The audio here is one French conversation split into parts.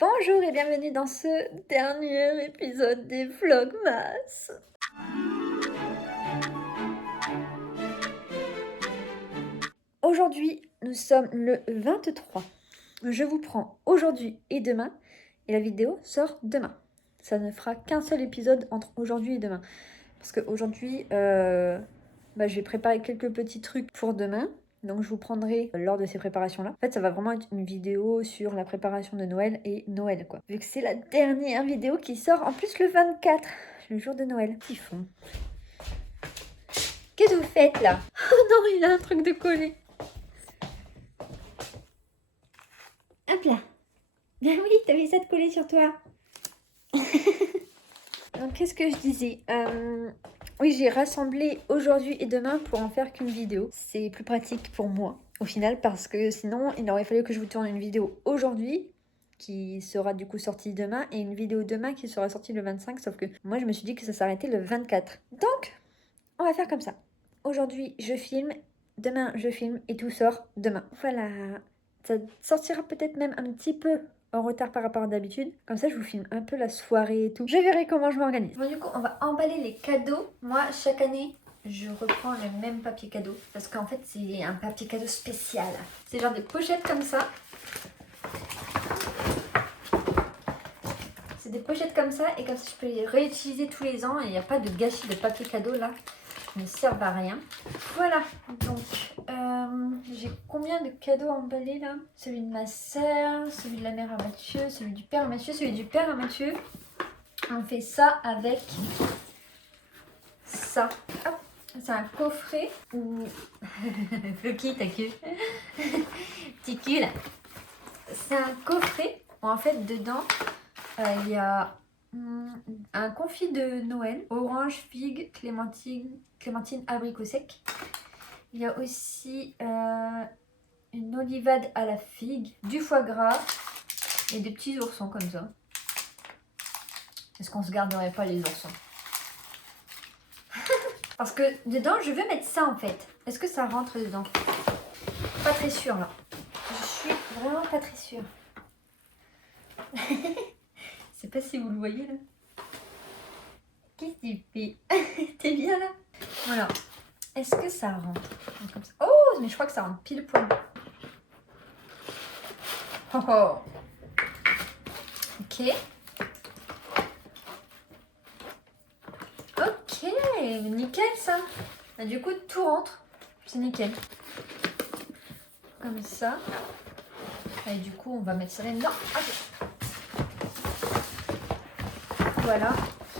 Bonjour et bienvenue dans ce dernier épisode des Vlogmas. Aujourd'hui, nous sommes le 23. Je vous prends aujourd'hui et demain et la vidéo sort demain. Ça ne fera qu'un seul épisode entre aujourd'hui et demain. Parce qu'aujourd'hui, je vais préparer quelques petits trucs pour demain. Donc je vous prendrai lors de ces préparations-là. En fait, ça va vraiment être une vidéo sur la préparation de Noël et Noël, quoi. Vu que c'est la dernière vidéo qui sort, en plus le 24, le jour de Noël. Petit fond. Qu'est-ce que vous faites là? Oh non, il a un truc de collé. Hop là. Ah oui, t'avais ça de coller sur toi. Donc qu'est-ce que je disais? Oui, j'ai rassemblé aujourd'hui et demain pour en faire qu'une vidéo. C'est plus pratique pour moi, au final, parce que sinon, il aurait fallu que je vous tourne une vidéo aujourd'hui, qui sera du coup sortie demain, et une vidéo demain qui sera sortie le 25, sauf que moi, je me suis dit que ça s'arrêtait le 24. Donc, on va faire comme ça. Aujourd'hui, je filme, demain, je filme, et tout sort demain. Voilà, ça sortira peut-être même un petit peu en retard par rapport à d'habitude. Comme ça, je vous filme un peu la soirée et tout. Je verrai comment je m'organise. Bon, du coup, on va emballer les cadeaux. Moi, chaque année, je reprends le même papier cadeau. Parce qu'en fait, c'est un papier cadeau spécial. C'est genre des pochettes comme ça. C'est des pochettes comme ça. Et comme ça, je peux les réutiliser tous les ans. Et il n'y a pas de gâchis de papier cadeau là. Qui ne servent à rien. Voilà. Donc, j'ai combien de cadeaux emballés là? Celui de ma soeur, celui de la mère à Mathieu, celui du père à Mathieu, celui du père à Mathieu. On fait ça avec ça. Hop. C'est un coffret où... Floki, ta queue. Petit cul là. C'est un coffret où en fait dedans, il y a un confit de Noël, orange, figue, clémentine, abricot sec. Il y a aussi une olivade à la figue, du foie gras et des petits oursons comme ça. Est-ce qu'on se garderait pas les oursons? Parce que dedans, je veux mettre ça en fait. Est-ce que ça rentre dedans? Pas très sûre là. Je suis vraiment pas très sûre. Je sais pas si vous le voyez là. Qu'est-ce que tu fais? T'es bien là? Voilà. Est-ce que ça rentre comme ça? Oh, mais je crois que ça rentre pile poil. Oh oh. Ok. Ok, nickel ça. Et du coup, tout rentre. C'est nickel. Comme ça. Et du coup, on va mettre ça là-dedans. Okay. Voilà.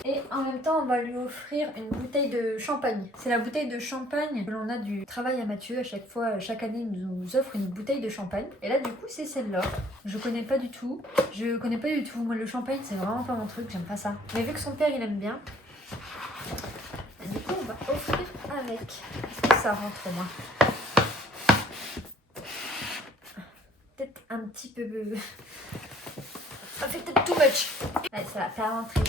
Et en même temps, on va lui offrir une bouteille de champagne. C'est la bouteille de champagne que l'on a du travail à Mathieu. À chaque fois, chaque année, il nous offre une bouteille de champagne. Et là, du coup, c'est celle-là. Je connais pas du tout. Je connais pas du tout. Moi, le champagne, c'est vraiment pas mon truc. J'aime pas ça. Mais vu que son père, il aime bien. Et du coup, on va offrir avec. Est-ce que ça rentre, moi? Peut-être un petit peu... Ça fait peut-être too much. Ouais, ça va pas rentrer.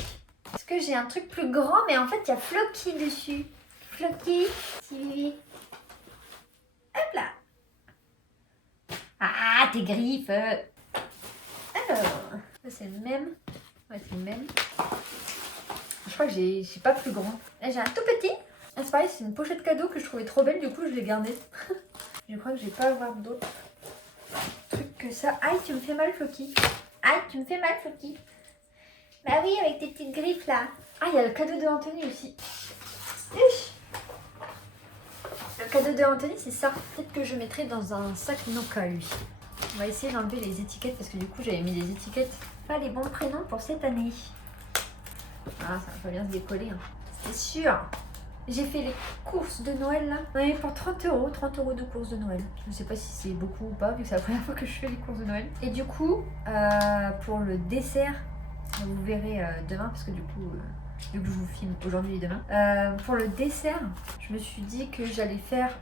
Est-ce que j'ai un truc plus grand, mais en fait, il y a Floki dessus. Floki, Sylvie. Hop là. Ah, tes griffes. Alors, ça c'est le même. Ouais, c'est le même. Je crois que j'ai pas plus grand. Là, j'ai un tout petit. Ah, c'est pareil, c'est une pochette cadeau que je trouvais trop belle, du coup, je l'ai gardée. Je crois que je vais pas avoir d'autres trucs que ça. Aïe, tu me fais mal, Floki. Aïe, tu me fais mal, Floki. Bah oui, avec tes petites griffes là. Ah, il y a le cadeau de Anthony aussi. Le cadeau de Anthony, c'est ça. Peut-être que je mettrai dans un sac Noca, lui. On va essayer d'enlever les étiquettes parce que du coup, j'avais mis des étiquettes. Pas les bons prénoms pour cette année. Ah, ça va bien se décoller. Hein. C'est sûr. J'ai fait les courses de Noël là. On avait pour 30 €. 30 € de courses de Noël. Je ne sais pas si c'est beaucoup ou pas, vu que c'est la première fois que je fais les courses de Noël. Et du coup, pour le dessert, vous verrez demain parce que du coup, vu que je vous filme aujourd'hui et demain, pour le dessert, je me suis dit que j'allais faire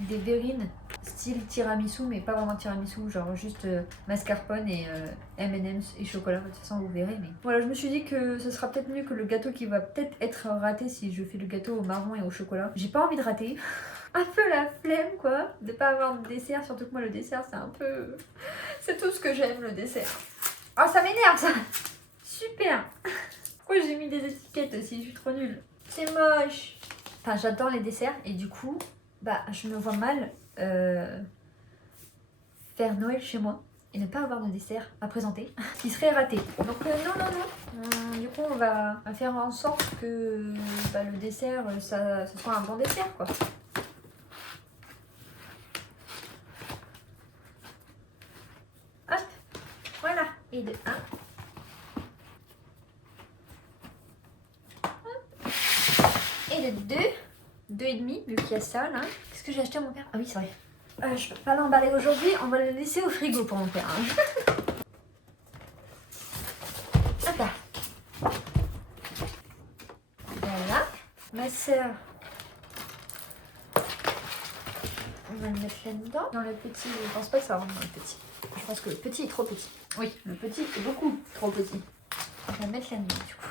des verrines style tiramisu, mais pas vraiment tiramisu, genre juste mascarpone et M&M's et chocolat. De toute façon, vous verrez. Mais voilà, je me suis dit que ce sera peut-être mieux que le gâteau qui va peut-être être raté si je fais le gâteau au marron et au chocolat. J'ai pas envie de rater. Un peu la flemme quoi, de pas avoir de dessert, surtout que moi le dessert c'est un peu... C'est tout ce que j'aime, le dessert. Oh, ça m'énerve ça. Super. Pourquoi j'ai mis des étiquettes aussi? Je suis trop nulle. C'est moche. Enfin, j'adore les desserts et du coup, bah, je me vois mal faire Noël chez moi et ne pas avoir de dessert à présenter, ce qui serait raté. Donc non. Du coup, on va faire en sorte que bah, le dessert, ça soit un bon dessert, quoi. Hop, voilà. Et de 1. Et de 2. 2,5, vu qu'il y a ça, là. Qu'est-ce que j'ai acheté à mon père? Ah oui, c'est vrai. Je peux pas l'emballer aujourd'hui, on va le laisser au frigo pour mon père. Hein. Hop là. Voilà. Ma soeur, on va le mettre là-dedans. Dans le petit, je pense pas que ça rentre dans le petit. Je pense que le petit est trop petit. Oui, le petit est beaucoup trop petit. On va le mettre là-dedans du coup.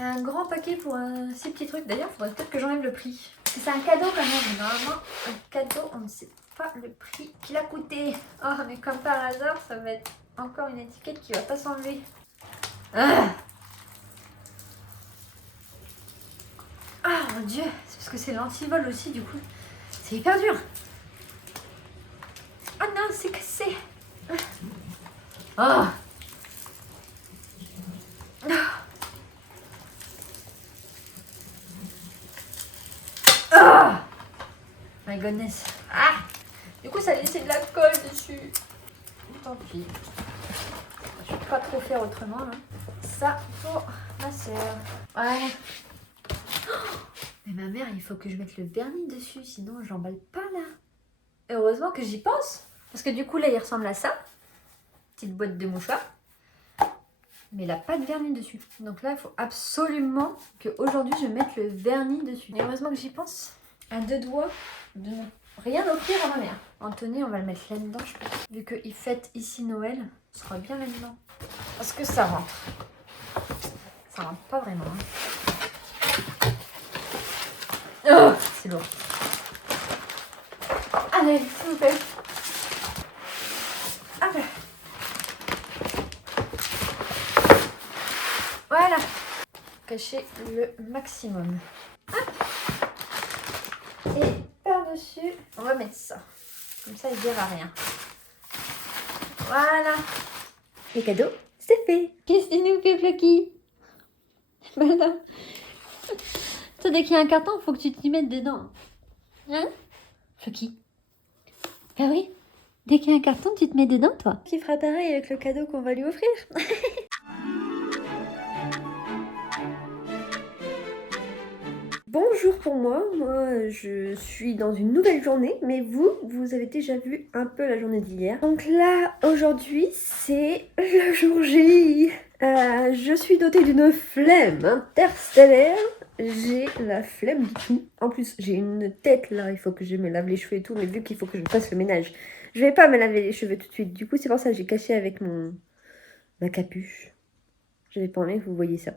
Un grand paquet pour ces petits trucs. D'ailleurs, il faudrait peut-être que j'enlève le prix. Parce que c'est un cadeau quand même. Normalement, un cadeau, on ne sait pas le prix qu'il a coûté. Oh, mais comme par hasard, ça va être encore une étiquette qui va pas s'enlever. Ah, mon dieu, c'est parce que c'est l'antivol aussi du coup. C'est hyper dur. Oh non, c'est cassé. Oh. Oh my goodness. Ah. Du coup, ça a laissé de la colle dessus. Tant pis. Je peux pas trop faire autrement là. Ça pour ma soeur. Ouais. Mais ma mère, il faut que je mette le vernis dessus, sinon j'emballe pas là. Heureusement que j'y pense. Parce que du coup là, il ressemble à ça. Petite boîte de mouchoirs. Mais il n'a pas de vernis dessus. Donc là, il faut absolument qu'aujourd'hui, je mette le vernis dessus. Et heureusement que j'y pense. À 2 doigts de ne rien offrir à ma mère. Anthony, on va le mettre là-dedans, je pense. Vu qu'il fête ici Noël, on sera bien là-dedans. Parce que ça rentre. Ça rentre pas vraiment. Hein. Oh, c'est lourd. Allez, s'il vous plaît. Ah ben. Voilà. Cacher le maximum. Hop. Et par-dessus, on va mettre ça. Comme ça, il ne verra rien. Voilà. Les cadeaux, c'est fait. Qu'est-ce qu'il nous fait, Flocky? Voilà. Toi, dès qu'il y a un carton, il faut que tu t'y mettes dedans. Hein, Flocky? Ah oui? Dès qu'il y a un carton, tu te mets dedans, toi? Qui fera pareil avec le cadeau qu'on va lui offrir. Bonjour pour moi, je suis dans une nouvelle journée, mais vous avez déjà vu un peu la journée d'hier. Donc là, aujourd'hui, c'est le jour J. Je suis dotée d'une flemme interstellaire. J'ai la flemme du tout. En plus, j'ai une tête là, il faut que je me lave les cheveux et tout, mais vu qu'il faut que je fasse le ménage, je vais pas me laver les cheveux tout de suite. Du coup, c'est pour ça que j'ai caché avec ma capuche. Je n'avais pas envie que vous voyez ça.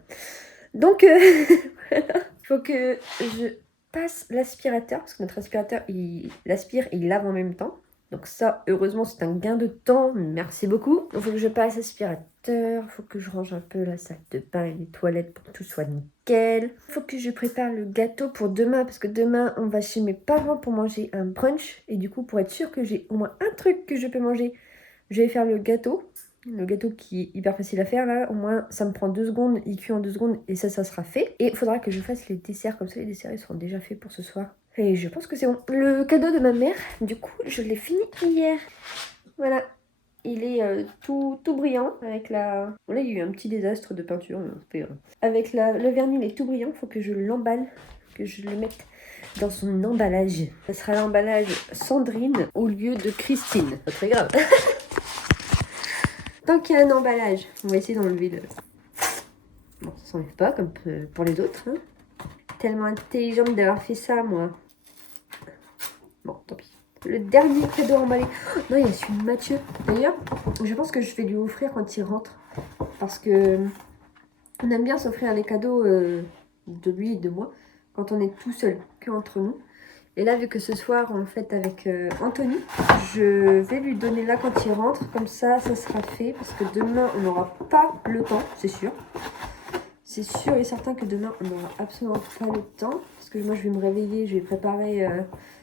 Donc, voilà. Il faut que je passe l'aspirateur, parce que notre aspirateur, il aspire et il lave en même temps. Donc ça, heureusement, c'est un gain de temps. Merci beaucoup. Il faut que je passe l'aspirateur. Il faut que je range un peu la salle de bain et les toilettes pour que tout soit nickel. Il faut que je prépare le gâteau pour demain, parce que demain, on va chez mes parents pour manger un brunch. Et du coup, pour être sûr que j'ai au moins un truc que je peux manger, je vais faire le gâteau. Le gâteau qui est hyper facile à faire là, au moins ça me prend 2 secondes, il cuit en 2 secondes et ça sera fait. Et il faudra que je fasse les desserts, comme ça les desserts ils seront déjà faits pour ce soir. Et je pense que c'est bon. Le cadeau de ma mère, du coup, je l'ai fini hier. Voilà, il est tout brillant avec la... Bon là il y a eu un petit désastre de peinture, mais c'est pas grave. Avec le vernis il est tout brillant, il faut que je l'emballe, que je le mette dans son emballage. Ça sera l'emballage Sandrine au lieu de Christine. Pas très grave. Tant qu'il y a un emballage, on va essayer d'enlever le... Bon, ça s'enlève pas comme pour les autres. Hein. Tellement intelligente d'avoir fait ça, moi. Bon, tant pis. Le dernier cadeau emballé. Oh, non, il y a celui de Mathieu. D'ailleurs, je pense que je vais lui offrir quand il rentre. Parce que on aime bien s'offrir des cadeaux de lui et de moi. Quand on est tout seul, que entre nous. Et là, vu que ce soir, on le fête avec Anthony, je vais lui donner là quand il rentre. Comme ça sera fait. Parce que demain, on n'aura pas le temps, c'est sûr. C'est sûr et certain que demain, on n'aura absolument pas le temps. Parce que moi, je vais me réveiller, je vais préparer,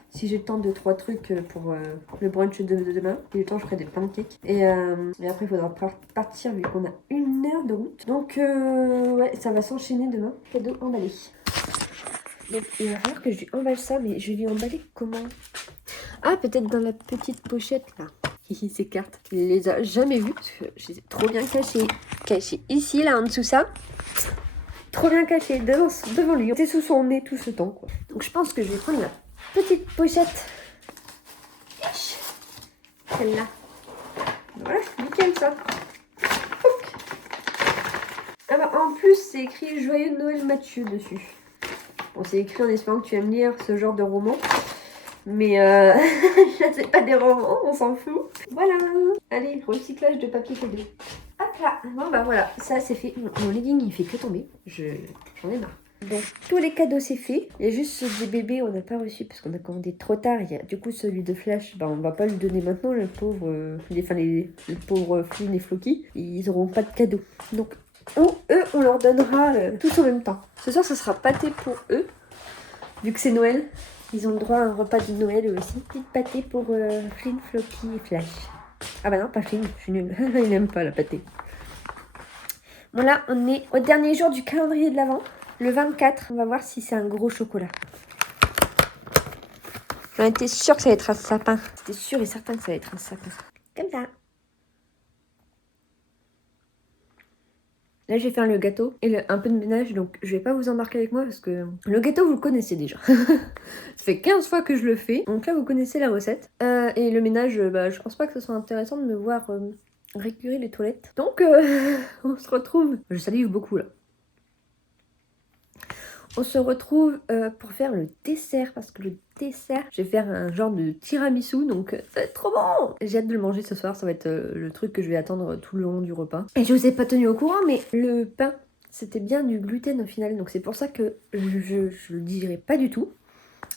si j'ai le temps, 2-3 trucs pour le brunch de demain. Et le temps, je ferai des pancakes. Et après, il faudra partir vu qu'on a 1 heure de route. Donc, ouais, ça va s'enchaîner demain. Cadeau emballé. Donc, il va falloir que je lui emballe ça, mais je vais lui emballer comment? Ah, peut-être dans la petite pochette là. Ces cartes, il les a jamais vues parce que je les ai trop bien cachées. Cachées ici, là, en dessous ça. Trop bien cachées devant lui. C'est sous son nez tout ce temps, quoi. Donc, je pense que je vais prendre la petite pochette. Celle-là. Voilà, nickel ça. Ouc. Ah bah, en plus, c'est écrit Joyeux Noël Mathieu dessus. Bon, c'est écrit en espérant que tu aimes lire ce genre de roman. Mais c'est pas des romans, on s'en fout. Voilà. Allez, recyclage de papier cadeau. Hop là. Bon bah voilà, ça c'est fait. Mon legging il fait que tomber. J'en ai marre. Donc tous les cadeaux c'est fait. Il y a juste ceux des bébés on n'a pas reçu parce qu'on a commandé trop tard. Il y a du coup celui de Flash, bah on va pas lui donner maintenant le pauvre, les pauvres Flynn et Floki. Ils auront pas de cadeau. Donc eux on leur donnera tous en même temps. Ce soir ça sera pâté pour eux. Vu que c'est Noël, ils ont le droit à un repas de Noël eux aussi. Petite pâté pour Flynn, Floki et Flash. Ah bah non, pas Flynn, je suis nulle. Il n'aime pas la pâté. Bon là, on est au dernier jour du calendrier de l'Avent. Le 24, on va voir si c'est un gros chocolat. J'en étais sûre que ça allait être un sapin. C'était sûr et certain que ça allait être un sapin. Comme ça. Là, j'ai fait le gâteau et un peu de ménage, donc je vais pas vous embarquer avec moi parce que le gâteau, vous le connaissez déjà. Ça fait 15 fois que je le fais, donc là, vous connaissez la recette. Et le ménage, bah, je pense pas que ce soit intéressant de me voir récurer les toilettes. Donc, on se retrouve... Je salive beaucoup, là. On se retrouve pour faire le dessert, parce que le dessert, je vais faire un genre de tiramisu, donc ça va être trop bon. J'ai hâte de le manger ce soir, ça va être le truc que je vais attendre tout le long du repas. Et je vous ai pas tenu au courant, mais le pain, c'était bien du gluten au final, donc c'est pour ça que je le dirai pas du tout.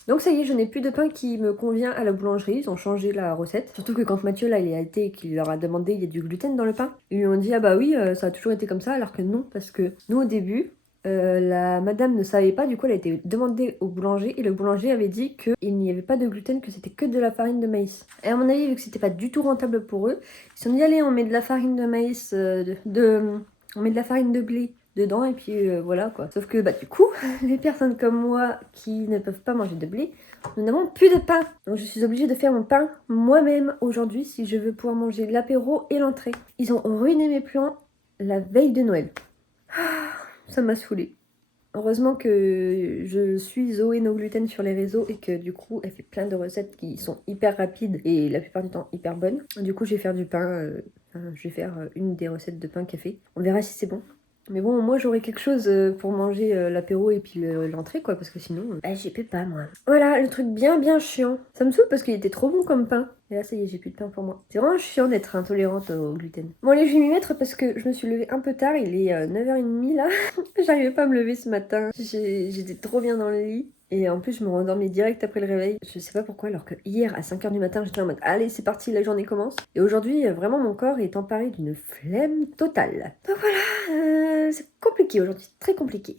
Donc ça y est, je n'ai plus de pain qui me convient à la boulangerie, ils ont changé la recette. Surtout que quand Mathieu là il a été et qu'il leur a demandé il y a du gluten dans le pain, ils lui ont dit ah bah oui ça a toujours été comme ça, alors que non, parce que nous au début, la madame ne savait pas, du coup elle a été demandée au boulanger et le boulanger avait dit qu'il n'y avait pas de gluten, que c'était que de la farine de maïs. Et à mon avis, vu que c'était pas du tout rentable pour eux, ils se sont dit allez on met de la farine de maïs, on met de la farine de blé dedans et puis voilà quoi. Sauf que bah du coup, les personnes comme moi qui ne peuvent pas manger de blé, nous n'avons plus de pain. Donc je suis obligée de faire mon pain moi-même aujourd'hui si je veux pouvoir manger l'apéro et l'entrée. Ils ont ruiné mes plans la veille de Noël. Ça m'a saoulée. Heureusement que je suis Zoé No Gluten sur les réseaux et que du coup elle fait plein de recettes qui sont hyper rapides et la plupart du temps hyper bonnes. Du coup je vais faire du pain, je vais faire une des recettes de pain café. On verra si c'est bon. Mais bon, moi j'aurai quelque chose pour manger l'apéro et puis l'entrée quoi, parce que sinon, j'y peux pas moi. Voilà, le truc bien chiant. Ça me saoule parce qu'il était trop bon comme pain. Et là ça y est, j'ai plus de pain pour moi. C'est vraiment chiant d'être intolérante au gluten. Bon allez, je vais m'y mettre parce que je me suis levée un peu tard, il est 9h30 là. J'arrivais pas à me lever ce matin. J'étais trop bien dans le lit. Et en plus, je me rendormais direct après le réveil. Je sais pas pourquoi, alors que hier, à 5h du matin, j'étais en mode allez, c'est parti, la journée commence. Et aujourd'hui, vraiment, mon corps est emparé d'une flemme totale. Donc voilà, c'est compliqué aujourd'hui, très compliqué.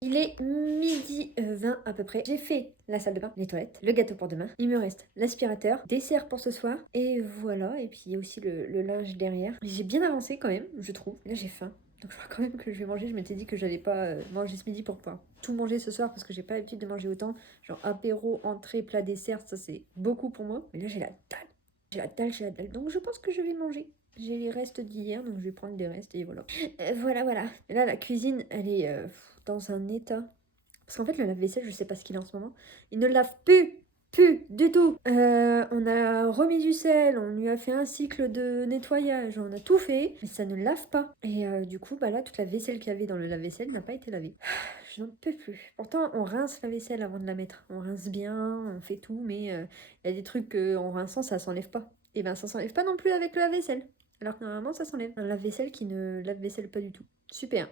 Il est 12h20 à peu près. J'ai fait la salle de bain, les toilettes, le gâteau pour demain. Il me reste l'aspirateur, dessert pour ce soir. Et voilà, et puis il y a aussi le linge derrière. J'ai bien avancé quand même, je trouve. Et là, j'ai faim. Donc je crois quand même que je vais manger. Je m'étais dit que j'allais pas manger ce midi pour pouvoir tout manger ce soir parce que j'ai pas l'habitude de manger autant. Genre apéro, entrée, plat, dessert, ça c'est beaucoup pour moi. Mais là j'ai la dalle. J'ai la dalle. Donc je pense que je vais manger. J'ai les restes d'hier, donc je vais prendre les restes et voilà. Voilà. Et là la cuisine, elle est dans un état. Parce qu'en fait le lave-vaisselle, je sais pas ce qu'il a en ce moment. Il ne lave plus du tout. On a remis du sel, on lui a fait un cycle de nettoyage, on a tout fait, mais ça ne lave pas. Et du coup, bah là, toute la vaisselle qu'il y avait dans le lave-vaisselle n'a pas été lavée. Je n'en peux plus. Pourtant, on rince la vaisselle avant de la mettre. On rince bien, on fait tout, mais il y a des trucs en rinçant, ça s'enlève pas. Et ben, ça s'enlève pas non plus avec le lave-vaisselle. Alors que normalement, ça s'enlève. Un lave-vaisselle qui ne lave-vaisselle pas du tout. Super.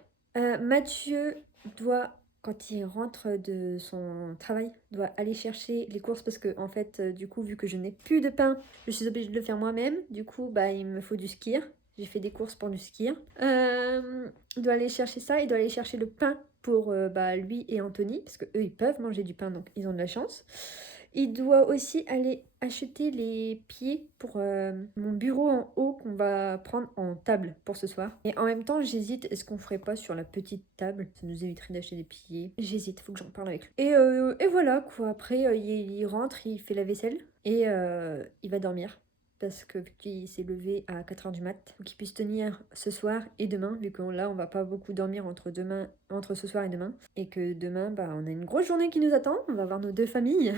Mathieu doit, quand il rentre de son travail, doit aller chercher les courses parce que, en fait, du coup, vu que je n'ai plus de pain, je suis obligée de le faire moi-même. Du coup, bah, il me faut du skyr. J'ai fait des courses pour du skyr. Il doit aller chercher ça. Il doit aller chercher le pain pour bah, lui et Anthony parce que eux, ils peuvent manger du pain, donc ils ont de la chance. Il doit aussi aller acheter les pieds pour mon bureau en haut qu'on va prendre en table pour ce soir. Et en même temps, j'hésite, est-ce qu'on ferait pas sur la petite table? Ça nous éviterait d'acheter des pieds. J'hésite, faut que j'en parle avec lui. Et voilà quoi, après il rentre, il fait la vaisselle et il va dormir. Parce que vu qu'il s'est levé à 4h du mat, faut qu'il puisse tenir ce soir et demain, vu que là on va pas beaucoup dormir entre ce soir et demain. Et que demain, bah, on a une grosse journée qui nous attend, on va voir nos 2 familles.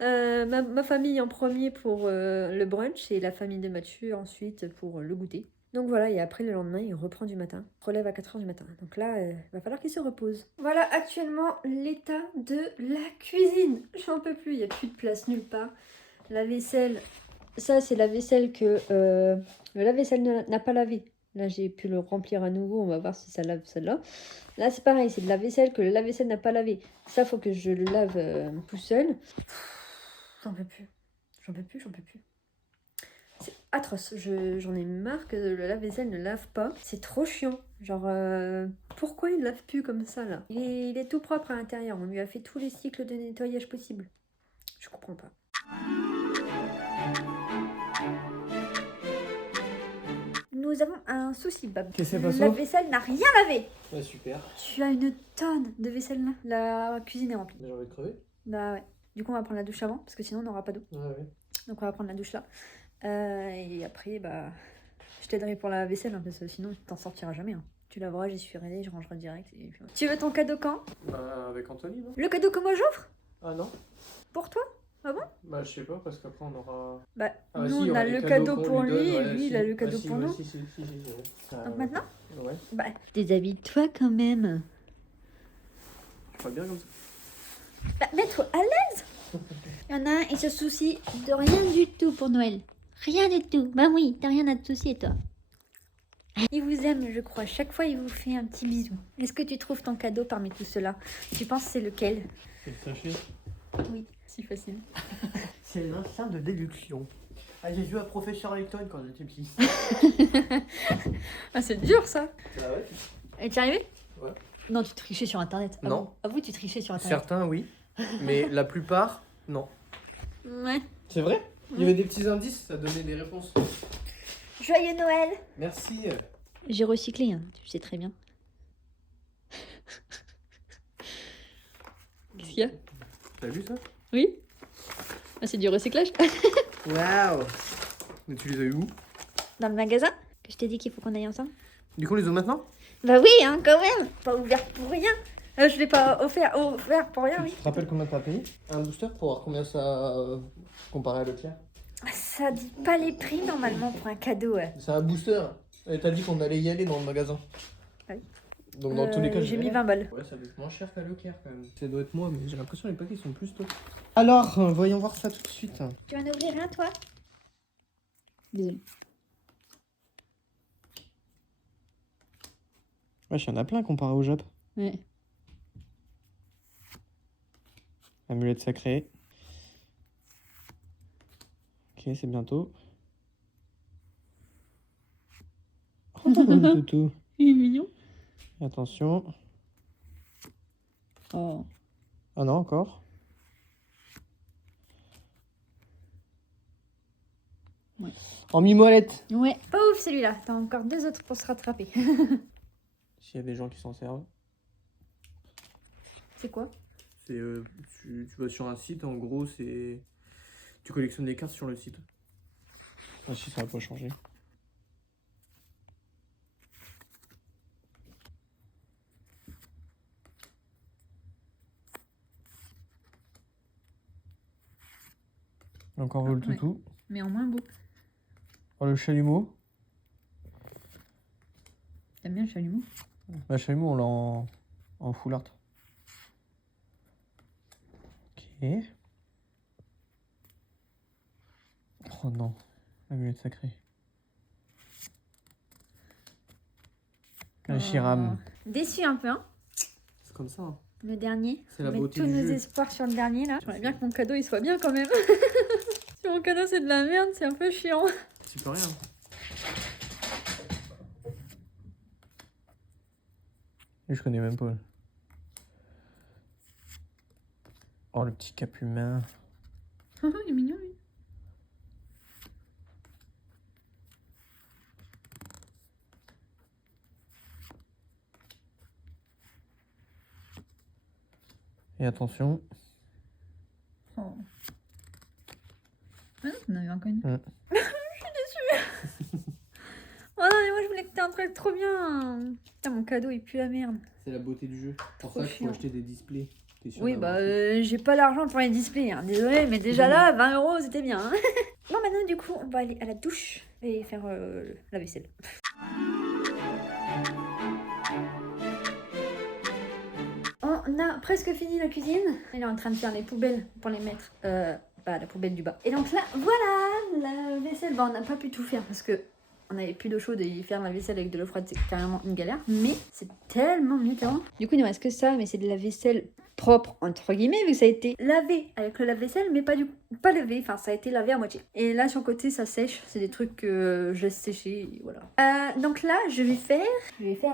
Ma famille en premier pour le brunch et la famille de Mathieu ensuite pour le goûter. Donc voilà, et après le lendemain, il reprend du matin, relève à 4h du matin. Donc là, il va falloir qu'il se repose. Voilà actuellement l'état de la cuisine. J'en peux plus, il n'y a plus de place nulle part. La vaisselle, ça c'est la vaisselle que le lave-vaisselle n'a pas lavé. Là, j'ai pu le remplir à nouveau, on va voir si ça lave celle-là. Là, c'est pareil, c'est de la vaisselle que le lave-vaisselle n'a pas lavé. Ça, faut que je le lave tout seul. J'en peux plus. J'en peux plus, j'en peux plus. C'est atroce. J'en ai marre que le lave-vaisselle ne lave pas. C'est trop chiant. Genre, pourquoi il ne lave plus comme ça, là? Il est tout propre à l'intérieur. On lui a fait tous les cycles de nettoyage possibles. Je comprends pas. Nous avons un souci, Bab. Qu'est-ce qui s'est passé? La vaisselle n'a rien lavé. Ouais, super. Tu as une tonne de vaisselle là. La cuisine est remplie. Mais j'ai envie de crever. Bah ouais. Du coup, on va prendre la douche avant parce que sinon, on n'aura pas d'eau. Ouais, ouais. Donc, on va prendre la douche là. Et après, bah, je t'aiderai pour la vaisselle hein, parce que sinon, tu t'en sortiras jamais. Hein. Tu laveras, j'essuierai, je rangerai direct. Et puis... Tu veux ton cadeau quand? Bah, avec Anthony, non? Le cadeau que moi j'offre? Ah non? Pour toi? Ah bon? Bah, je sais pas, parce qu'après on aura. Bah, Ah, nous, si, il y on aura a les le cadeaux cadeau qu'on pour lui lui donne, et ouais, lui, si. il a le Ah, cadeau si, pour ouais, nous. Si. Donc maintenant? Ouais. Bah, déshabille-toi quand même. Je crois bien comme ça. Bah, mets-toi à l'aise. Il y en a un, il se soucie de rien du tout pour Noël. Rien du tout. Bah oui, t'as rien à te soucier, toi. Il vous aime, je crois. Chaque fois, il vous fait un petit bisou. Est-ce que tu trouves ton cadeau parmi tout cela? Tu penses c'est lequel? C'est le sachet. Oui, si facile. C'est l'instinct de déduction. Ah, j'ai joué à Professeur Layton quand j'étais petit. Ah, c'est dur, ça. Ah ouais? Et tu es arrivé? Ouais. Non, tu trichais sur Internet. Non. Avoue. Avoue, tu trichais sur Internet. Certains, oui. Mais la plupart, non. Ouais. C'est vrai? Il y avait des petits indices, ça donnait des réponses. Joyeux Noël. Merci. J'ai recyclé, hein, tu sais très bien. Qu'est-ce qu'il y a? T'as vu ça? Oui. Ah, c'est du recyclage. Waouh! Mais tu les as eu où? Dans le magasin que je t'ai dit qu'il faut qu'on aille ensemble. Du coup, on les a maintenant? Bah oui, hein, quand même. Pas ouvert pour rien. Je l'ai pas offert pour rien, oui. Tu te rappelles combien t'as payé? Un booster pour voir combien ça comparé à Leclerc? Ça dit pas les prix normalement pour un cadeau. Ouais. C'est un booster. Et t'as dit qu'on allait y aller dans le magasin. Oui. Donc dans tous les cas, j'ai mis 20 balles. Ouais, ça doit être moins cher qu'à Leclerc quand même. Ça doit être moi, mais j'ai l'impression que les paquets sont plus tôt. Alors, voyons voir ça tout de suite. Tu vas en ouvrir un, toi? Désolé. Ouais, il y en a plein comparé au Jap. Ouais. Amulette sacrée. Ok, c'est bientôt. Oh, le toutou. Il est mignon. Attention. Oh. Ah non, encore. Ouais. En mimolette. Ouais. Pas ouf celui-là. T'as encore 2 autres pour se rattraper. S'il y a des gens qui s'en servent. C'est quoi? C'est tu vas sur un site, en gros, c'est tu collectionnes des cartes sur le site. Ah si, ça va pas changer. Encore le toutou. Mais en moins beau. Oh, le chalumeau. T'aimes bien le chalumeau? Le chalumeau, on l'a en full art. Ok. Oh non, l'amulette sacrée. Ouais, Le Chiram. Déçu un peu, hein. C'est comme ça. Hein. Le dernier. C'est la On met beauté tous du nos jeu. espoirs sur le dernier, là. J'aimerais bien que mon cadeau, il soit bien quand même. Si mon cadeau, c'est de la merde, c'est un peu chiant. Tu peux rien. Et je connais même pas. Oh, le petit cap humain. Il est mignon, lui. Et attention. Oh. Ah non, on a eu encore une. Mm. Je suis déçue. Oh non, mais moi je voulais que t'aies un truc trop bien. Putain, mon cadeau il pue la merde. C'est la beauté du jeu. Pour Trop ça qu'il faut chiant. acheter des displays. T'es sûr Oui, d'avoir bah un truc. j'ai pas l'argent pour les displays, hein. Désolée, mais déjà là, 20 € c'était bien. Hein. Bon, maintenant du coup, on va aller à la douche et faire la vaisselle. On a presque fini la cuisine. Il est en train de faire les poubelles pour les mettre à la poubelle du bas. Et donc là, voilà la vaisselle. Bon, on n'a pas pu tout faire parce que on n'avait plus d'eau chaude et faire la vaisselle avec de l'eau froide, c'est carrément une galère. Mais c'est tellement mieux qu'avant. Du coup, il ne reste que ça, mais c'est de la vaisselle propre, entre guillemets, vu que ça a été lavé avec le lave-vaisselle, mais pas lavé. Enfin, ça a été lavé à moitié. Et là, sur le côté, ça sèche. C'est des trucs que je laisse sécher, et voilà. Donc là, je vais faire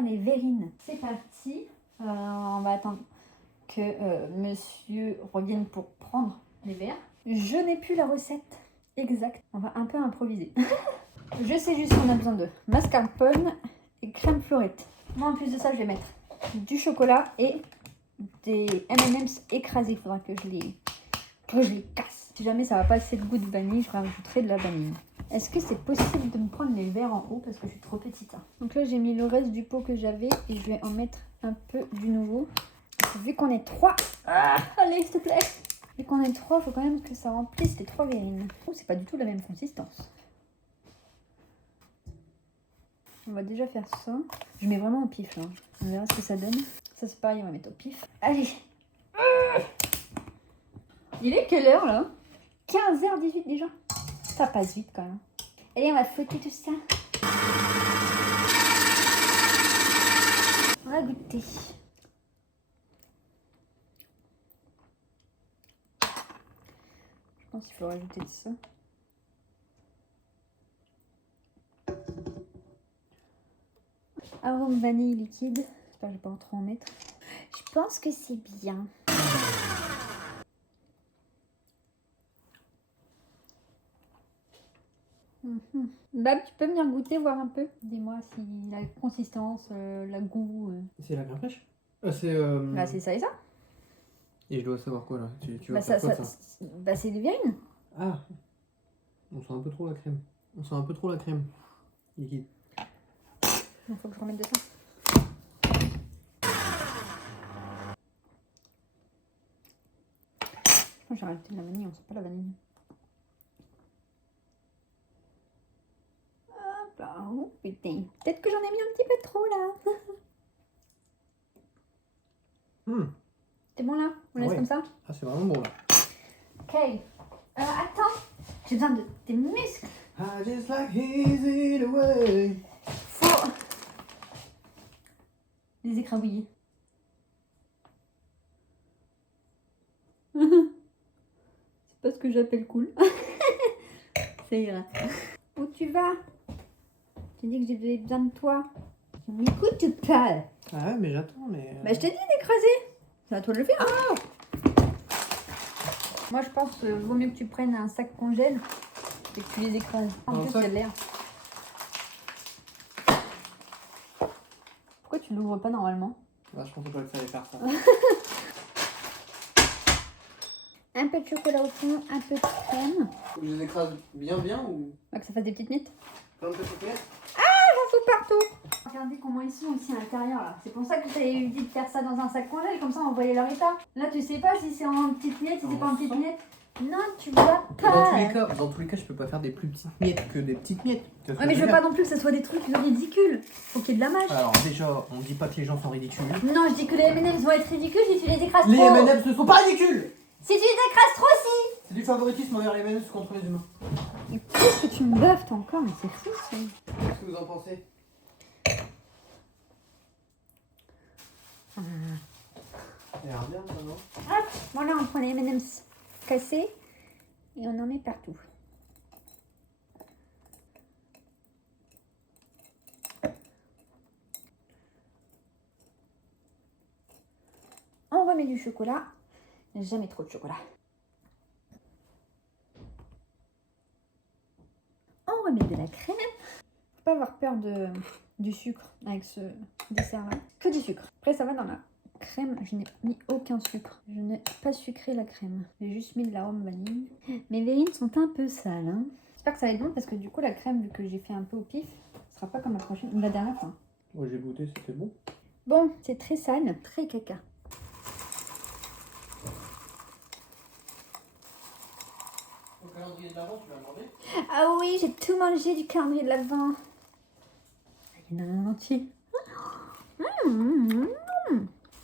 les verrines. C'est parti. On va attendre que monsieur revienne pour prendre les verres. Je n'ai plus la recette exacte. On va un peu improviser. Je sais juste qu'on a besoin de mascarpone et crème fleurette. Moi, en plus de ça, je vais mettre du chocolat et des M&M's écrasés. Il faudra que je les casse. Si jamais ça va pas assez le goût de vanille, je rajouterai de la vanille. Est-ce que c'est possible de me prendre les verres en haut parce que je suis trop petite, hein. Donc là, j'ai mis le reste du pot que j'avais et je vais en mettre un peu du nouveau. Vu qu'on est 3... allez, s'il te plaît. Vu qu'on est 3, il faut quand même que ça remplisse les 3 verrines. Oh, c'est pas du tout la même consistance. On va déjà faire ça. Je mets vraiment au pif là. On verra ce que ça donne. Ça c'est pareil, on va mettre au pif. Allez. Il est quelle heure là? 15h18 déjà. Ça passe vite quand même. Allez, on va fouetter tout ça. On va goûter. Je pense qu'il faut rajouter de ça. Arôme vanille liquide. J'espère que je vais pas trop en mettre. Je pense que c'est bien. Bab, tu peux venir goûter, voir un peu? Dis-moi si la consistance, la goût... C'est la crème fraîche. C'est Bah c'est ça et ça. Et je dois savoir quoi là? Tu vas Bah, faire quoi ça? Bah c'est des verrines. Ah. On sent un peu trop la crème. On sent un peu trop la crème liquide. Il faut que je remette de ça. Je pense que j'ai rajouté de la vanille, on sent pas la vanille. Hop là, oh putain. Peut-être que j'en ai mis un petit peu trop là. C'est bon là? On laisse Ouais. comme ça? Ah, c'est vraiment bon là. Ok. Attends, j'ai besoin de tes muscles. I just like easy the way. Faut les écrabouiller. C'est pas ce que j'appelle cool. Ça ira. Où tu vas? Tu dis que j'ai besoin de toi. Tu m'écoutes pas. Ah ouais, mais j'attends, mais. Bah je t'ai dit d'écraser. C'est à toi de le faire. Ah moi je pense qu'il vaut mieux que tu prennes un sac congèle et que tu les écrases. En Dans le plus sac il y a de l'air. Pourquoi tu l'ouvres pas normalement? Ah, je pensais pas que ça allait faire ça. Un peu de chocolat au fond, un peu de crème. Faut que je les écrase bien ou Bah, que ça fasse des petites miettes. plein de petites miettes? J'en fous partout. Regardez comment ils sont ici à l'intérieur là. C'est pour ça que je t'avais dit de faire ça dans un sac congèle, comme ça on voyait leur état. Là tu sais pas si c'est en petites miettes, si c'est pas en petites miettes. Non, tu vois pas. Dans tous les cas, je peux pas faire des plus petites miettes que des petites miettes. Tu vois ce Ouais, que mais je veux dire pas non plus que ça soit des trucs ridicules. Faut qu'il y ait de la mâche. Alors déjà, on dit pas que les gens sont ridicules. Non, je dis que les M&M's vont être ridicules si tu les écrases Les trop. M&M's ne sont pas ridicules. Si tu les écrases trop, si. C'est du favoritisme envers les M&M's contre les humains. Mais qu'est-ce que tu me baffes toi encore? Mais c'est fou ça. Qu'est-ce que vous en pensez? Ça a l'air bien, ça, non? Hop, voilà, on prend les M&M's cassés et on en met partout. On remet du chocolat. Jamais trop de chocolat. On remet de la crème. Faut pas avoir peur du sucre avec ce dessert-là. Que du sucre. Après, ça va dans la crème. Je n'ai mis aucun sucre. Je n'ai pas sucré la crème. J'ai juste mis de l'arôme vanille. Mes verrines sont un peu sales. Hein. J'espère que ça va être bon parce que du coup, la crème, vu que j'ai fait un peu au pif, ce sera pas comme la prochaine. La dernière fois. Moi, j'ai goûté, c'était bon. Bon, c'est très sale, très caca. Au calendrier de l'avant, tu l'as demandé? Ah oui, j'ai tout mangé du calendrier de l'Avent. Il y en a un entier.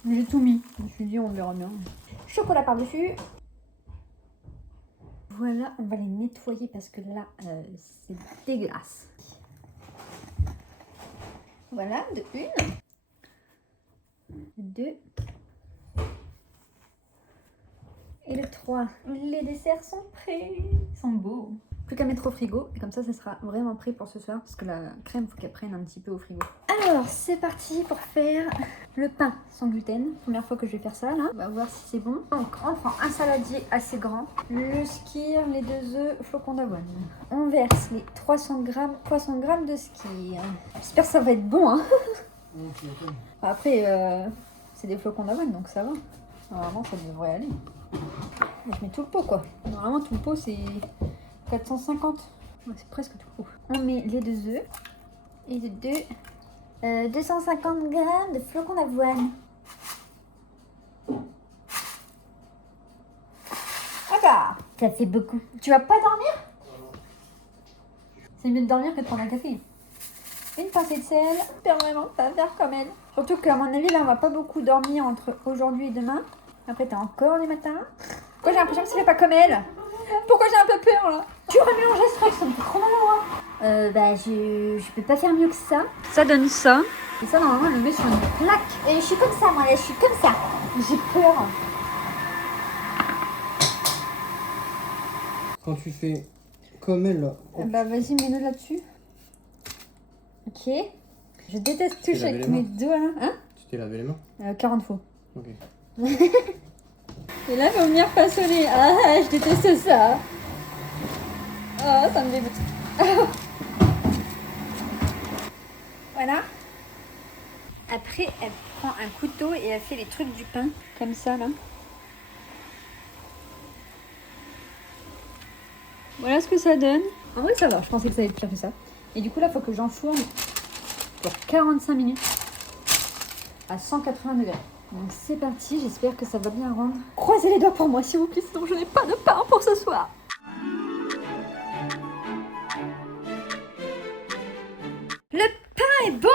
J'ai tout mis. Je me suis dit, on verra bien. Chocolat par-dessus. Voilà, on va les nettoyer parce que là, c'est dégueulasse. Voilà, de une. Deux. Et le 3. Les desserts sont prêts. Ils sont beaux. Plus qu'à mettre au frigo. Et comme ça sera vraiment prêt pour ce soir. Parce que la crème, il faut qu'elle prenne un petit peu au frigo. Alors, c'est parti pour faire le pain sans gluten. Première fois que je vais faire ça, là. On va voir si c'est bon. Donc, on prend un saladier assez grand. Le skyr, les 2 œufs, flocons d'avoine. On verse les 300 grammes de skyr. J'espère que ça va être bon, hein. Après, c'est des flocons d'avoine, donc ça va. Normalement, ça devrait aller. Je mets tout le pot, quoi. Normalement, tout le pot, c'est 450. Ouais, c'est presque tout le pot. On met les 2 œufs. Et de 250 grammes de flocons d'avoine. Ah bah, ça fait beaucoup. Tu vas pas dormir? C'est mieux de dormir que de prendre un café. Une pincée de sel. J'espère vraiment pas faire comme elle. Surtout qu'à mon avis, là, on va pas beaucoup dormir entre aujourd'hui et demain. Après, t'as encore les matins. Pourquoi j'ai l'impression que c'est pas comme elle? Pourquoi j'ai un peu peur, là? Tu aurais mélangé ce truc, ça me fait trop mal au bras. Bah, je peux pas faire mieux que ça. Ça donne ça. Et ça, normalement, je le met sur une plaque. Et je suis comme ça, moi, là, je suis comme ça. J'ai peur. Quand tu fais comme elle, là. Bah, vas-y, mets-le là-dessus. Ok. Je déteste toucher lavé avec les mes mains doigts, là. Hein? Tu t'es lavé les mains? 40 fois. Ok. Et là, il faut venir façonner. Ah, je déteste ça. Ah, ça me dégoûte. Voilà. Après, elle prend un couteau et elle fait les trucs du pain. Comme ça, là. Voilà ce que ça donne. En vrai, ça va. Je pensais que ça allait être pire que ça. Et du coup, là, il faut que j'enfourne pour 45 minutes à 180 degrés. Donc c'est parti, j'espère que ça va bien rendre. Croisez les doigts pour moi s'il vous plaît, sinon je n'ai pas de pain pour ce soir. Le pain est bon.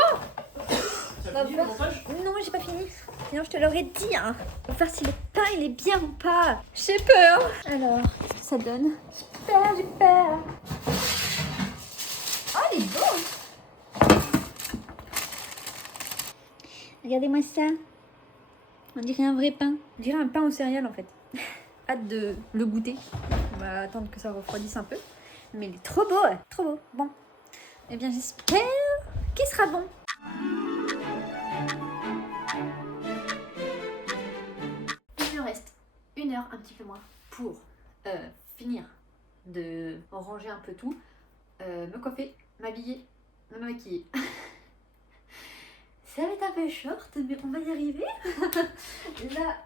Non, j'ai pas fini. Sinon je te l'aurais dit. Hein. On va voir si le pain il est bien ou pas. J'ai peur. Alors, qu'est-ce que ça donne? J'ai peur. Oh, il est beau. Regardez-moi ça. On dirait un vrai pain. On dirait un pain aux céréales en fait. Hâte de le goûter. On va attendre que ça refroidisse un peu. Mais il est trop beau, trop beau. Bon. Eh bien j'espère qu'il sera bon. Il me reste 1 heure, un petit peu moins, pour finir de ranger un peu tout, me coiffer, m'habiller, me maquiller. Ça va être un peu short, mais on va y arriver. Là,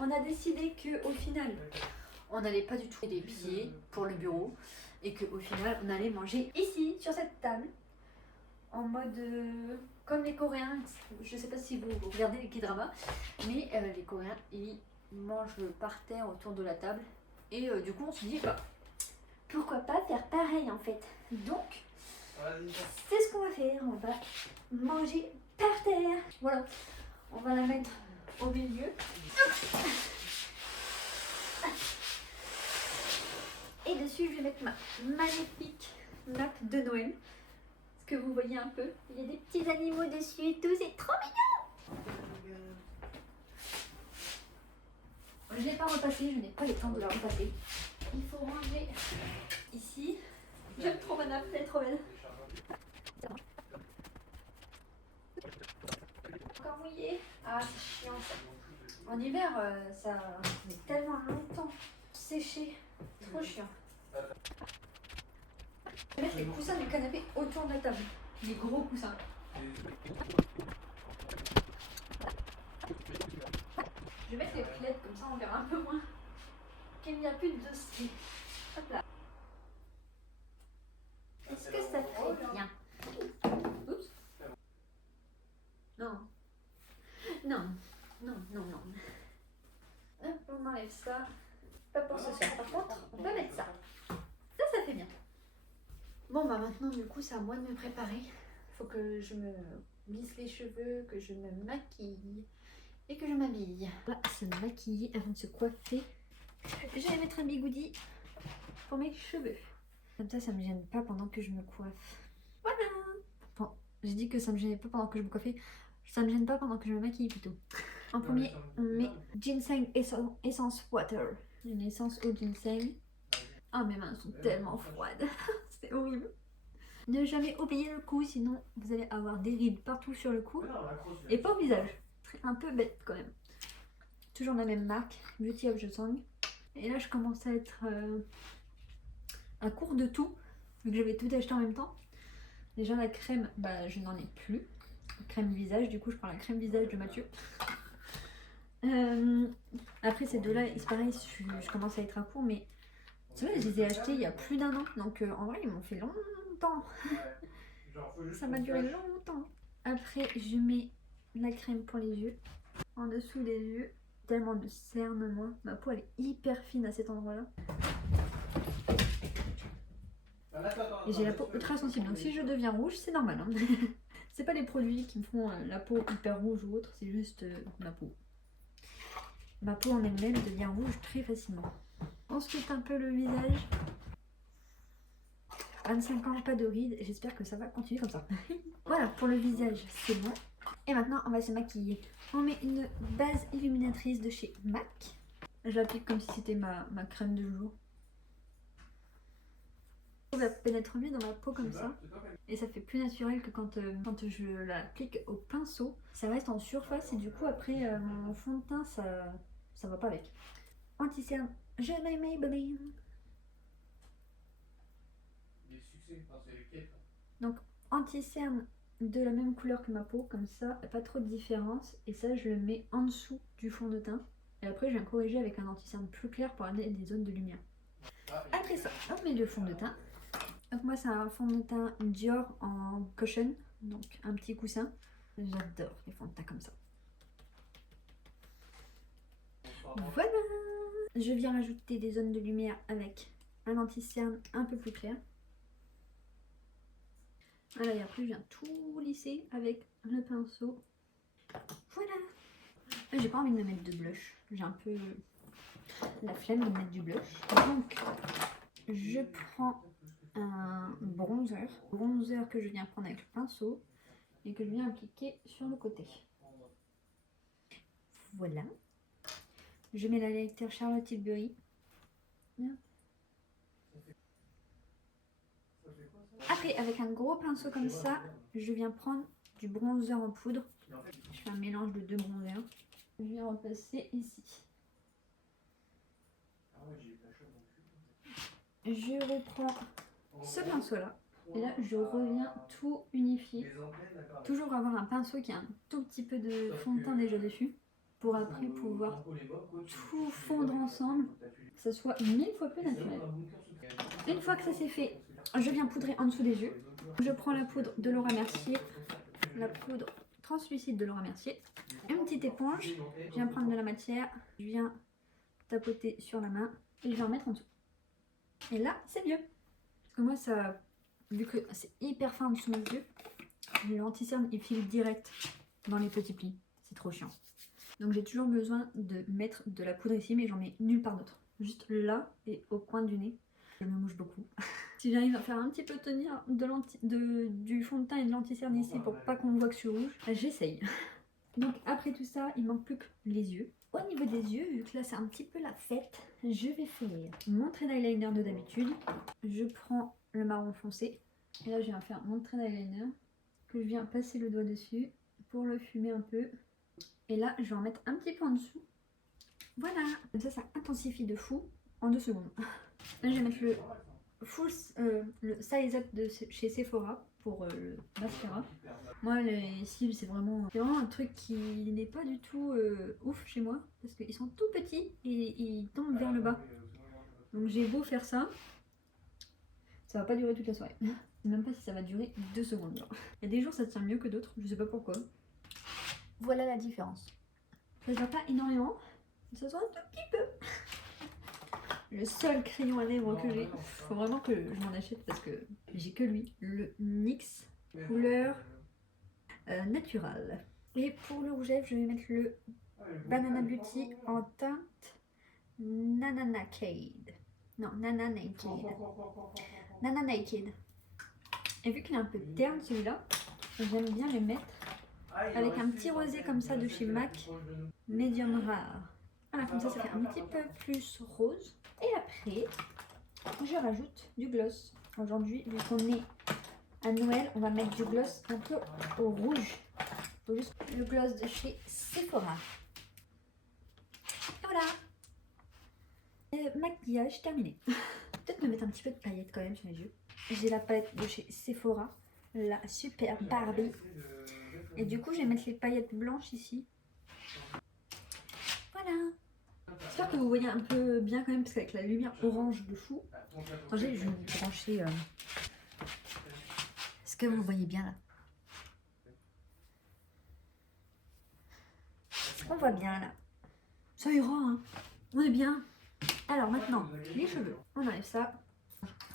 on a décidé qu'au final, on n'allait pas du tout les pieds pour le bureau. Et qu'au final, on allait manger ici, sur cette table. En mode comme les Coréens. Je sais pas si vous regardez les K-dramas. Mais les Coréens, ils mangent par terre autour de la table. Et du coup, on se dit, bah, pourquoi pas faire pareil en fait. Donc, c'est ce qu'on va faire. On va manger par terre. Voilà. On va la mettre au milieu. Et dessus, je vais mettre ma magnifique nappe de Noël. Est-ce que vous voyez un peu? Il y a des petits animaux dessus et tout. C'est trop mignon. Je ne l'ai pas repassé, je n'ai pas le temps de la repasser. Il faut ranger ici. J'aime trop ma nappe, elle est trop belle. Encore mouillé. Ah, c'est chiant ça. En hiver, ça met tellement longtemps sécher. Trop chiant. Je vais mettre les coussins du canapé autour de la table. Les gros coussins. Je vais mettre les plaids, comme ça on verra un peu moins qu'il n'y a plus de dossier. Hop là. Est-ce que ça fait bien? Oups. Non. Non. Non, non, non. Hop, on enlève ça. Pas pour ce soir. Par contre, on peut mettre ça. Ça fait bien. Bon, bah maintenant, du coup, c'est à moi de me préparer. Faut que je me lisse les cheveux, que je me maquille et que je m'habille. On va se maquiller avant de se coiffer. Je vais mettre un bigoudi pour mes cheveux. Comme ça me gêne pas pendant que je me coiffe. Voilà. Bon, j'ai dit que ça me gênait pas pendant que je me coiffais. Ça me gêne pas pendant que je me maquille plutôt. En premier, on met Ginseng Essence Water. Une essence au ginseng. Ah, mes mains sont tellement froides. C'est horrible. Ne jamais oublier le cou, sinon vous allez avoir des rides partout sur le cou. Et pas au visage. Un peu bête quand même. Toujours la même marque, Beauty of Josong. Et là, je commence à être à court de tout, vu que j'avais tout acheté en même temps. Déjà, la crème, bah, je n'en ai plus. Crème visage, du coup, je prends la crème visage de Mathieu. Après, ces deux-là, c'est pareil, je commence à être à court, mais ceux-là, je les ai achetés il y a plus d'1 an. Donc, en vrai, ils m'ont fait longtemps. Ça m'a duré longtemps. Après, je mets la crème pour les yeux, en dessous des yeux. Tellement de cernes, moi. Ma peau, elle est hyper fine à cet endroit-là. Et j'ai la peau ultra sensible, donc si je deviens rouge, c'est normal. Hein. C'est pas les produits qui me font la peau hyper rouge ou autre, c'est juste ma peau. Ma peau en elle-même devient rouge très facilement. Ensuite, un peu le visage. 25 ans, pas de rides, j'espère que ça va continuer comme ça. Voilà, pour le visage, c'est bon. Et maintenant, on va se maquiller. On met une base illuminatrice de chez MAC. Je l'applique comme si c'était ma crème de jour. Ça pénètre mieux dans ma peau comme ça. Et ça fait plus naturel que quand je l'applique au pinceau. Ça reste en surface et du coup après mon fond de teint ça va pas avec. Anti-cerne, je mets Maybelline. Donc anti-cerne de la même couleur que ma peau, comme ça, pas trop de différence. Et ça, je le mets en dessous du fond de teint. Et après, je viens corriger avec un anti-cerne plus clair pour amener des zones de lumière. Après ça, on met le fond de teint. Donc moi, c'est un fond de teint Dior en cushion, donc un petit coussin. J'adore les fonds de teint comme ça. Voilà. Je viens rajouter des zones de lumière avec un anti-cerne un peu plus clair. Voilà, et après je viens tout lisser avec le pinceau. Voilà. J'ai pas envie de me mettre de blush. J'ai un peu la flemme de mettre du blush. Donc, je prends un bronzer. Bronzer que je viens prendre avec le pinceau et que je viens appliquer sur le côté. Voilà. Je mets la lecture Charlotte Tilbury. Après, avec un gros pinceau comme ça, je viens prendre du bronzer en poudre. Je fais un mélange de 2 bronzers. Je viens repasser ici. Je reprends ce pinceau-là. Et là, je reviens tout unifier. Toujours avoir un pinceau qui a un tout petit peu de fond de teint déjà dessus. Pour après pouvoir tout fondre ensemble. Que ça soit 1000 fois plus naturel. Une fois que ça c'est fait, je viens poudrer en dessous des yeux. Je prends la poudre de Laura Mercier. La poudre translucide de Laura Mercier. Une petite éponge. Je viens prendre de la matière. Je viens tapoter sur la main. Et je vais en mettre en dessous. Et là, c'est mieux. Parce que moi, ça, vu que c'est hyper fin en dessous de mes yeux, l'anti-cerne il file direct dans les petits plis. C'est trop chiant. Donc j'ai toujours besoin de mettre de la poudre ici, mais j'en mets nulle part d'autre. Juste là et au coin du nez. Je me mouche beaucoup. Si j'arrive à faire un petit peu tenir du fond de teint et de l'anti-cerne ici pour pas qu'on voit que je suis rouge, j'essaye. Donc après tout ça, il manque plus que les yeux. Au niveau des yeux, vu que là c'est un petit peu la fête, je vais faire mon trait d'eyeliner de d'habitude. Je prends le marron foncé. Et là je viens faire mon trait d'eyeliner. Que je viens passer le doigt dessus pour le fumer un peu. Et là je vais en mettre un petit peu en dessous. Voilà. Comme ça intensifie de fou en 2 secondes. Là je vais mettre le Size Up de chez Sephora pour le mascara. Moi les cils c'est vraiment un truc qui n'est pas du tout ouf chez moi parce qu'ils sont tout petits et ils tombent vers le bas. Donc j'ai beau faire ça, ça va pas durer toute la soirée. Je sais même pas si ça va durer 2 secondes. Genre. Il y a des jours ça tient mieux que d'autres, je sais pas pourquoi. Voilà la différence. Ça se voit pas énormément, mais ça se voit un tout petit peu. Le seul crayon à lèvres que j'ai, faut vraiment que je m'en achète parce que j'ai que lui, le NYX couleur naturelle. Et pour le rouge à lèvres, je vais mettre le Banana Beauty en teinte Nana Naked. Non, Nana Naked. Nana Naked. Et vu qu'il est un peu terne celui-là, j'aime bien le mettre avec un petit rosé comme ça de chez MAC, médium rare. Voilà, comme ça fait un petit peu plus rose. Et après, je rajoute du gloss. Aujourd'hui, vu qu'on est à Noël, on va mettre du gloss un peu au rouge. Faut juste le gloss de chez Sephora. Et voilà. Maquillage terminé. Peut-être me mettre un petit peu de paillettes quand même sur les yeux. J'ai la palette de chez Sephora, la Super Barbie. Et du coup, je vais mettre les paillettes blanches ici. Voilà. J'espère que vous voyez un peu bien quand même, parce qu'avec la lumière orange de fou. Attendez, je vais vous brancher. Est-ce que vous voyez bien là? On voit bien là. Ça ira, hein. On est bien. Alors maintenant, les cheveux. On enlève ça.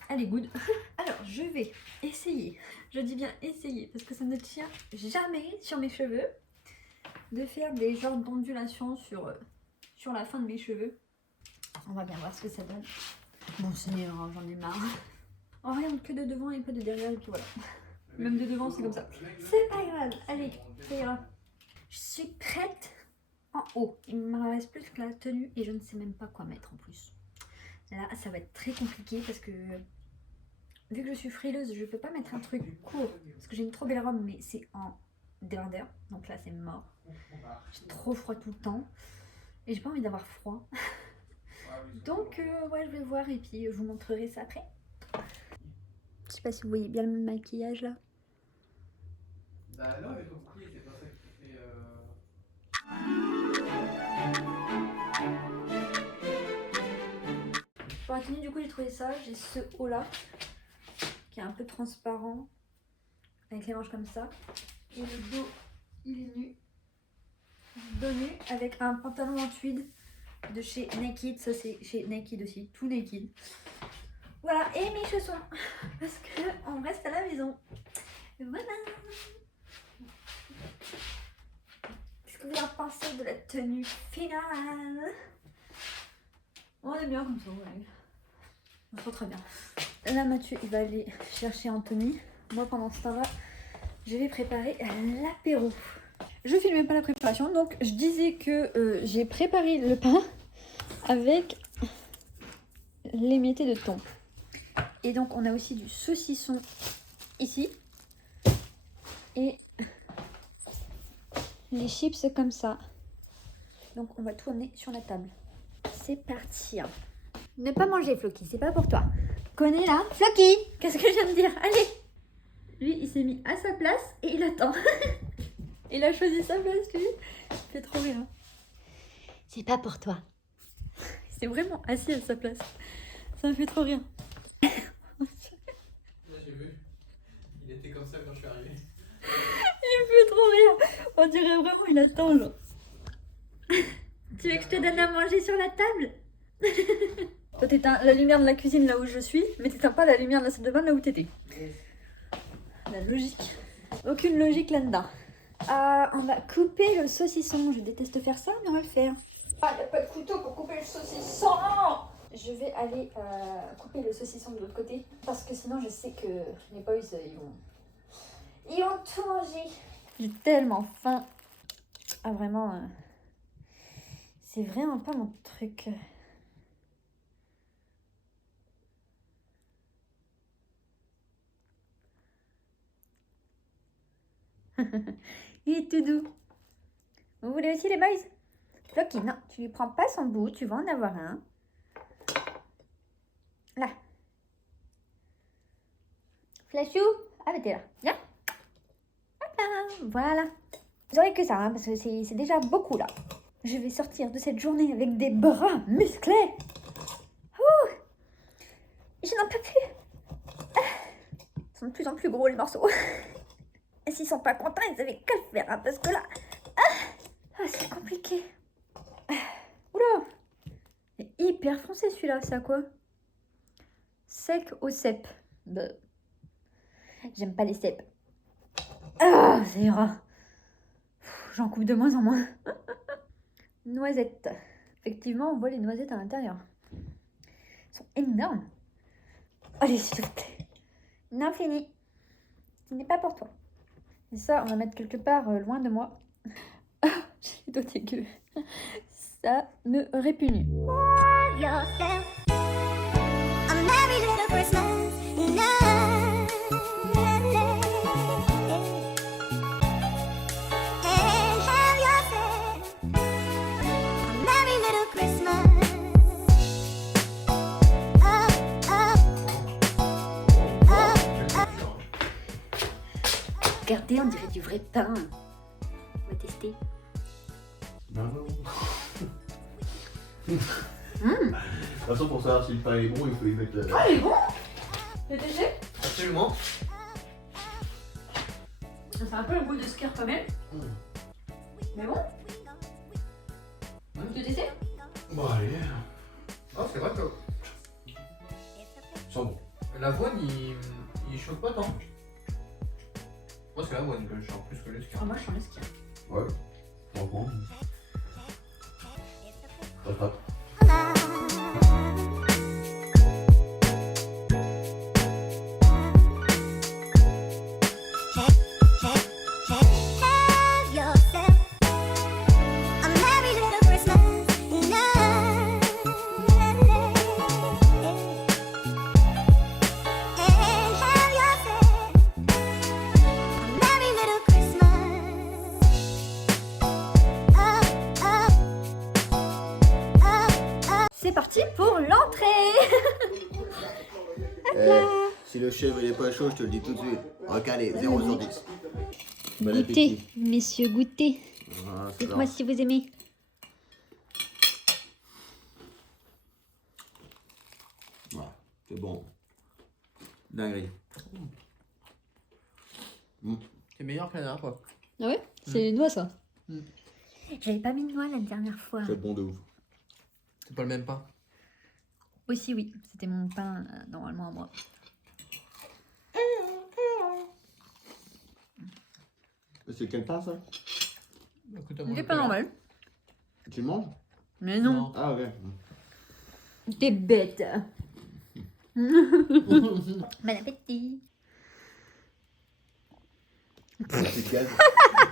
Elle est good. Alors, je vais essayer. Je dis bien essayer, parce que ça ne tient jamais sur mes cheveux. De faire des genres d'ondulations sur la fin de mes cheveux. On va bien voir ce que ça donne. Bon, c'est j'en ai marre. On regarde que de devant et pas de derrière et puis voilà. Même de devant c'est comme ça. C'est pas grave, allez, ça ira. Je suis prête en haut. Il me reste plus que la tenue et je ne sais même pas quoi mettre en plus. Là, ça va être très compliqué parce que vu que je suis frileuse, je peux pas mettre un truc court parce que j'ai une trop belle robe mais c'est en débardeur. Donc là, c'est mort. J'ai trop froid tout le temps. Et j'ai pas envie d'avoir froid. Donc ouais, je vais voir et puis je vous montrerai ça après. Je sais pas si vous voyez bien le maquillage là. Bah non, mais compris, c'est pas ça qui fait. Pour la tenue, du coup, j'ai trouvé ça. J'ai ce haut là qui est un peu transparent avec les manches comme ça. Et le dos, il est nu. Dos nu avec un pantalon en tweed de chez Naked. Ça, c'est chez Naked aussi. Tout Naked. Voilà, et mes chaussons. Parce qu'on reste à la maison. Voilà. Qu'est-ce que vous en pensez de la tenue finale? On est bien comme ça, ouais. On se sent très bien. Là, Mathieu, il va aller chercher Anthony. Moi, pendant ce temps-là, je vais préparer l'apéro. Je ne filmais pas la préparation, donc je disais que j'ai préparé le pain avec l'émietté de thon. Et donc, on a aussi du saucisson ici. Et les chips comme ça. Donc, on va tout amener sur la table. C'est parti. Ne pas manger, Floki, c'est pas pour toi. Connais là, Floki, qu'est-ce que je viens de dire? Allez. Lui, il s'est mis à sa place et il attend. Il a choisi sa place, lui. Il fait trop rire. C'est pas pour toi. Il s'est vraiment assis à sa place. Ça me fait trop rire. Là, j'ai vu. Il était comme ça quand je suis arrivé. Il me fait trop rire. On dirait vraiment il attend, genre. Tu veux que je te donne à manger sur la table? Toi, t'éteins la lumière de la cuisine là où je suis, mais t'éteins pas la lumière de la salle de bain là où t'étais. La logique. Aucune logique là-dedans. On va couper le saucisson. Je déteste faire ça, mais on va le faire. Ah, il n'y a pas de couteau pour couper le saucisson. Je vais aller couper le saucisson de l'autre côté. Parce que sinon, je sais que les boys, ils vont tout manger. J'ai tellement faim. Ah, vraiment, C'est vraiment pas mon truc. Il est tout doux. Vous voulez aussi les boys? Flocky, non, tu lui prends pas son bout, tu vas en avoir un. Là. Flashou, ah mais t'es là, viens. Hop là, voilà. Vous aurez que ça, hein, parce que c'est déjà beaucoup là. Je vais sortir de cette journée avec des bras musclés. Ouh, je n'en peux plus. Ah, ils sont de plus en plus gros les morceaux. Et s'ils sont pas contents, ils avaient qu'à le faire, hein, parce que là... c'est compliqué. Oula, il est hyper foncé celui-là, c'est à quoi? Sec au cèpe. Bah. J'aime pas les cèpes. Ah, ça ira. J'en coupe de moins en moins. Noisettes. Effectivement, on voit les noisettes à l'intérieur. Elles sont énormes. Allez, s'il te plaît. Non, fini. Ce n'est pas pour toi. Et ça, on va mettre quelque part loin de moi. J'ai les doigts dégueux. Ça me répugne. Regardez, on dirait du vrai pain. On va tester. De toute façon, pour savoir si le pain est bon, il faut y mettre. Ah, il est bon. Le TG. Absolument. Ça fait un peu le goût de Sker quand même. Mais bon. Tu veux tester? Bon, allez. Oh, c'est vrai que Sans bon. l'avoine, il choque pas tant. Moi, c'est l'avoine que je sens plus que le Sker. Moi, je sens le Sker. Ouais. Franchement. Ça frappe. C'est parti pour l'entrée. Si le chèvre il est pas chaud, je te le dis tout de suite. Recalé, 0 sur 10. Bon Goûtez, appétit. messieurs, goûtez. Voilà, c'est Dites-moi ça. si vous aimez. Voilà, c'est bon. Dinguerie. C'est meilleur que la dernière fois. Ah ouais? C'est les noix ça. Mm. J'avais pas mis de noix la dernière fois. C'est bon de ouf. C'est pas le même pain. Aussi oui, c'était mon pain normalement à moi. C'est quel pain ça? Écoute, C'est pas normal. Tu le manges? Mais non. Non. Ah ok. T'es bête. Bon appétit. C'est gaz.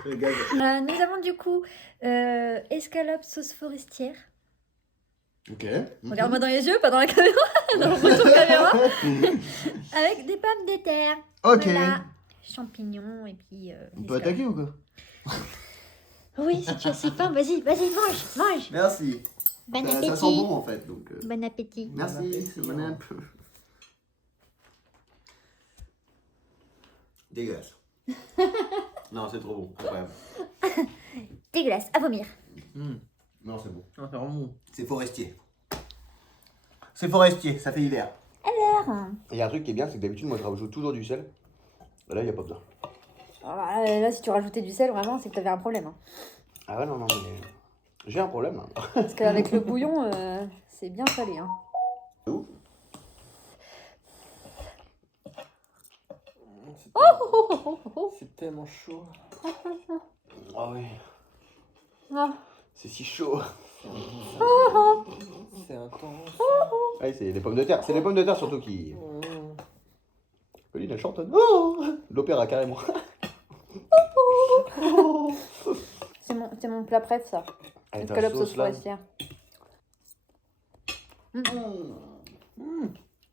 Le gaz. Nous avons du coup escalope sauce forestière. Ok. Regarde-moi dans les yeux, pas dans la caméra. Dans le retour caméra. Avec des pommes de terre. Ok. Voilà. Champignons et puis. On peut attaquer ou quoi? Oui, si tu as si faim, vas-y, mange, mange. Merci. Bon Ça appétit. sent bon en fait donc. Bon appétit. Merci, c'est bon app. Dégueulasse. Non, c'est trop bon, incroyable. Dégueulasse, à vomir. Non, c'est bon. Ah, c'est vraiment bon. C'est forestier. C'est forestier, ça fait hiver. Alors. Il y a un truc qui est bien, c'est que d'habitude, moi je rajoute toujours du sel. Là, il n'y a pas besoin. Là, si tu rajoutais du sel, vraiment, c'est que t'avais un problème. Hein. Ah ouais, non, non, mais. J'ai un problème. Hein. Parce qu'avec le bouillon, c'est bien salé. Hein. Où? C'est tellement chaud. Ah oui. Ah. C'est si chaud. C'est intense. Ah, c'est les pommes de terre. C'est les pommes de terre surtout qui. Pauline, elle chantonne. Oh, l'opéra carrément. C'est mon plat préf, ça. Avec ta Escalope sauce, sauce là. forestière.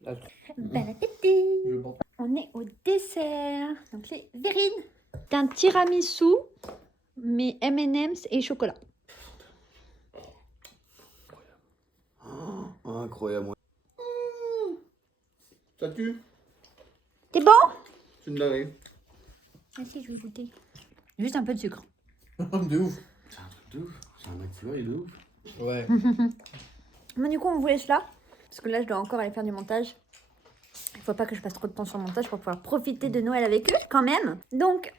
Ah, Bon appétit. je pense. On est au dessert. Donc les verrines. C'est un tiramisu, mais M&M's et chocolat. Incroyable. Ça tue. T'es bon? C'est une dinguerie. Ah si, je vais goûter. Juste un peu de sucre. De ouf. C'est un truc de ouf. C'est un McFlurry de ouf. Ouais. Bon, du coup, on vous laisse là. Parce que là, je dois encore aller faire du montage. Il faut pas que je passe trop de temps sur le montage pour pouvoir profiter de Noël avec eux, quand même. Donc,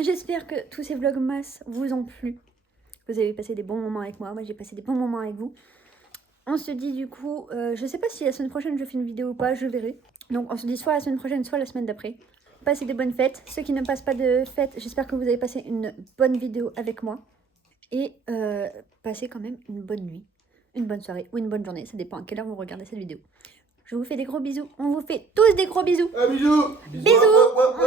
j'espère que tous ces vlogmas vous ont plu. Vous avez passé des bons moments avec moi. Moi, j'ai passé des bons moments avec vous. On se dit du coup, je sais pas si la semaine prochaine je fais une vidéo ou pas, je verrai. Donc, on se dit soit la semaine prochaine, soit la semaine d'après. Passez des bonnes fêtes. Ceux qui ne passent pas de fêtes, j'espère que vous avez passé une bonne vidéo avec moi. Et passez quand même une bonne nuit, une bonne soirée ou une bonne journée. Ça dépend à quelle heure vous regardez cette vidéo. Je vous fais des gros bisous. On vous fait tous des gros bisous. Ah, bisous. Bisous.